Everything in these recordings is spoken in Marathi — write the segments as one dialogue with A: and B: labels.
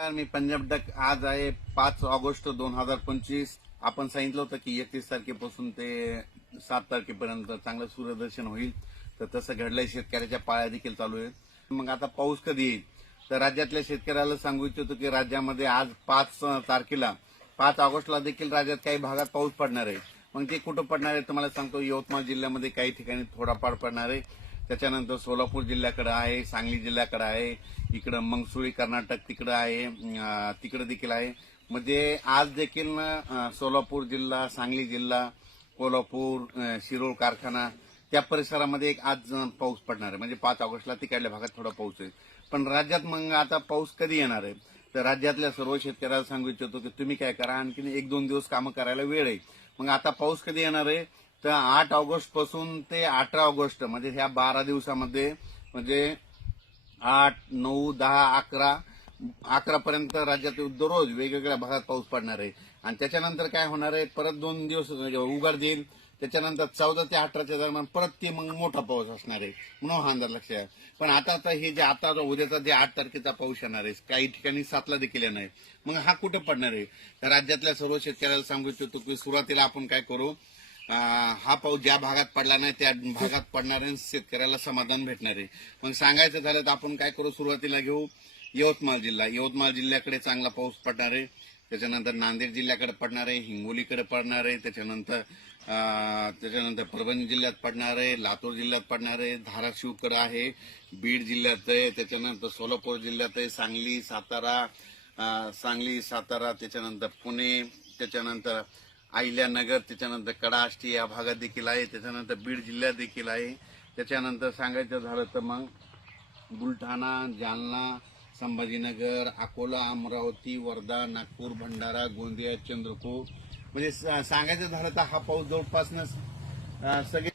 A: मी पंजाब डक आज आहे पाच ऑगस्ट दोन हजार पंचवीस. आपण सांगितलं होतं की एकतीस तारखेपासून ते सात तारखेपर्यंत चांगलं सूर्यदर्शन होईल. तर तसं घडलंय शेतकऱ्याच्या पाळ्या देखील चालू आहे मग आता पाऊस कधी येईल? तर राज्यातल्या शेतकऱ्याला सांगू इच्छितो की राज्यामध्ये आज पाच तारखेला पाच ऑगस्टला देखील राज्यात काही भागात पाऊस पडणार आहे. मग ते कुठं पडणार आहे तुम्हाला सांगतो. यवतमाळ जिल्ह्यामध्ये काही ठिकाणी थोडाफार पडणार आहे. त्याच्यानंतर सोलापूर जिल्ह्याकडे आहे सांगली जिल्ह्याकडे आहे इकडं मंगसुळी कर्नाटक तिकडं आहे तिकडं देखील आहे. म्हणजे आज देखील ना, सोलापूर जिल्हा सांगली जिल्हा कोल्हापूर शिरोळ कारखाना त्या परिसरामध्ये एक आज पाऊस पडणार आहे. म्हणजे पाच ऑगस्टला तिकडल्या भागात थोडा पाऊस आहे. पण राज्यात मग आता पाऊस कधी येणार आहे? तर राज्यातल्या सर्व शेतकऱ्याला सांगू इच्छितो की तुम्ही काय करा आणखी एक दोन दिवस कामं करायला वेळ आहे. मग आता पाऊस कधी येणार आहे? तर आठ ऑगस्टपासून ते अठरा ऑगस्ट म्हणजे ह्या बारा दिवसामध्ये म्हणजे आठ नऊ दहा अकरा अकरा पर्यंत राज्यात दररोज वेगवेगळ्या भागात पाऊस पडणार आहे. आणि त्याच्यानंतर काय होणार आहे? परत दोन दिवस म्हणजे उघड देईल. त्याच्यानंतर चौदा ते अठराच्या दरम्यान परत ते मग मोठा पाऊस असणार आहे म्हणून हा अंदाज लक्ष आहे. पण आता आता हे जे आता उद्याचा जे आठ तारखेचा पाऊस येणार आहे काही ठिकाणी सातला देखील येणार आहे. मग हा कुठे पडणार आहे? तर राज्यातल्या सर्व शेतकऱ्याला सांगू इच्छितो की सुरुवातीला आपण काय करू? हा पाऊस ज्या भागात पडला नाही त्या भागात पडणाऱ्या शेतकऱ्याला समाधान भेटणार. आहे मग सांगायचं झालं तर आपण काय करू? सुरुवातीला घेऊ यवतमाळ जिल्हा. यवतमाळ जिल्ह्याकडे चांगला पाऊस पडणार. आहे त्याच्यानंतर नांदेड जिल्ह्याकडे पडणार आहे हिंगोलीकडे पडणार. आहे त्याच्यानंतर त्याच्यानंतर परभणी जिल्ह्यात पडणार आहे लातूर जिल्ह्यात पडणार आहे धाराशिवकडे आहे बीड जिल्ह्यात आहे त्याच्यानंतर सोलापूर जिल्ह्यात आहे सांगली सातारा सांगली सातारा त्याच्यानंतर पुणे त्याच्यानंतर अहिल्यानगर त्याच्यानंतर कडाष्टी या भागात देखील आहे त्याच्यानंतर बीड जिल्ह्यात देखील आहे. त्याच्यानंतर सांगायचं झालं तर मग बुलढाणा जालना संभाजीनगर अकोला अमरावती वर्धा नागपूर भंडारा गोंदिया चंद्रपूर. म्हणजे सांगायचं झालं तर हा पाऊस जवळपासनं सगळे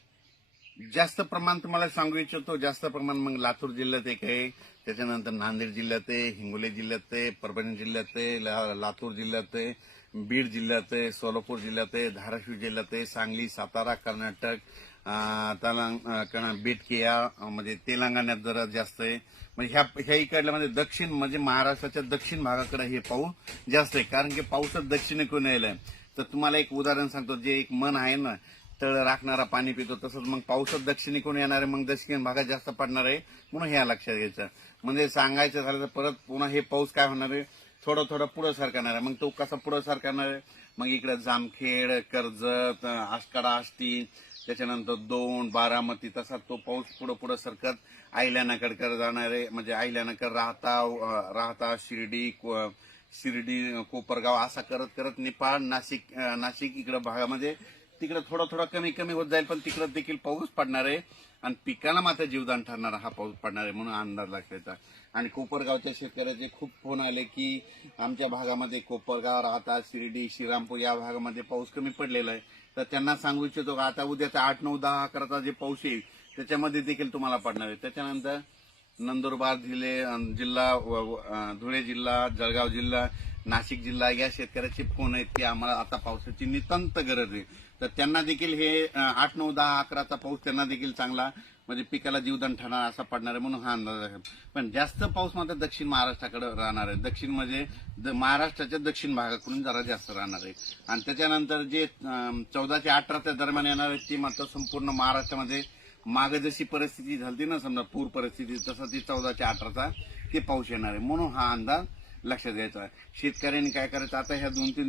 A: जास्त प्रमाण तुम्हाला सांगू इच्छितो. जास्त प्रमाण मग लातूर जिल्ह्यात एक आहे. त्याच्यानंतर नांदेड जिल्ह्यात आहे हिंगोली जिल्ह्यात आहे परभणी जिल्ह्यात आहे ला- लातूर जिल्ह्यात आहे. बीड जिल्ह्यात आहे सोलापूर जिल्ह्यात आहे धाराशिव जिल्ह्यात आहे सांगली सातारा कर्नाटक तेलंग तेलं- अं, बेटकिया म्हणजे तेलंगणात जरा जास्त आहे. म्हणजे ह्या ह्या इकडल्या म्हणजे दक्षिण म्हणजे महाराष्ट्राच्या दक्षिण भागाकडे हे पाऊस जास्त आहे. कारण की पाऊसच दक्षिणेकडून यायलाय. तर तुम्हाला एक उदाहरण सांगतो. जे एक मन आहे ना तळ राखणारा पाणी पितो तसंच मग पाऊसच दक्षिणेकडून येणार आहे मग दक्षिण भागात जास्त पडणार आहे. म्हणून ह्या लक्षात घ्यायचं. म्हणजे सांगायचं झालं तर परत पुन्हा हे पाऊस काय होणार आहे? थोडं थोडं पुढं सरकणार आहे. मग तो कसा पुढं सरकणार आहे? मग इकडे जामखेड कर्जत आष्काडा आष्टी त्याच्यानंतर दोन बारामती तसा तो पाऊस पुढं पुढं सरकत आयल्यानाकडे जाणार आहे. म्हणजे आयल्यानाकड राहता राहता शिर्डी को- शिर्डी कोपरगाव असा करत करत नेपाळ नाशिक नाशिक इकडं भागामध्ये म्हणजे तिकडे थोडा थोडा कमी कमी होत जाईल पण तिकडे देखील पाऊस पडणार आहे. आणि पिकाला मात्र जीवदान ठरणारा हा पाऊस पडणार आहे म्हणून अंदाज लागतायचा आणि कोपरगावच्या शेतकऱ्याचे खूप फोन आले की आमच्या भागामध्ये कोपरगाव राहता शिर्डी श्रीरामपूर या भागामध्ये पाऊस कमी पडलेला आहे. तर त्यांना सांगू इच्छितो का आता उद्याचा आठ नऊ दहा अकराचा जे पाऊस येईल त्याच्यामध्ये देखील तुम्हाला पडणार आहे. त्याच्यानंतर नंदुरबार जिल्हे जिल्हा धुळे जिल्हा जळगाव जिल्हा नाशिक जिल्हा या शेतकऱ्याचे फोन आहेत की आम्हाला आता पावसाची नितांत गरज आहे. तर त्यांना देखील हे आठ नऊ दहा अकराचा पाऊस त्यांना देखील चांगला म्हणजे पिकाला जीवदान ठरणार असा पडणार आहे म्हणून हा अंदाज आहे. पण जास्त पाऊस मात्र दक्षिण महाराष्ट्राकडे राहणार आहे. दक्षिण म्हणजे द- महाराष्ट्राच्या दक्षिण भागाकडून जरा जास्त राहणार आहे. आणि त्याच्यानंतर जे चौदा ते अठराच्या दरम्यान येणार आहे ती मात्र संपूर्ण महाराष्ट्रामध्ये मागे जशी परिस्थिती झाली ना समजा पूर परिस्थिती तसं ती चौदाच्या अठराचा ते पाऊस येणार आहे. म्हणून हा अंदाज लक्षात द्यायचं. आहे शेतकऱ्यांनी काय करायचं? आता ह्या दोन तीन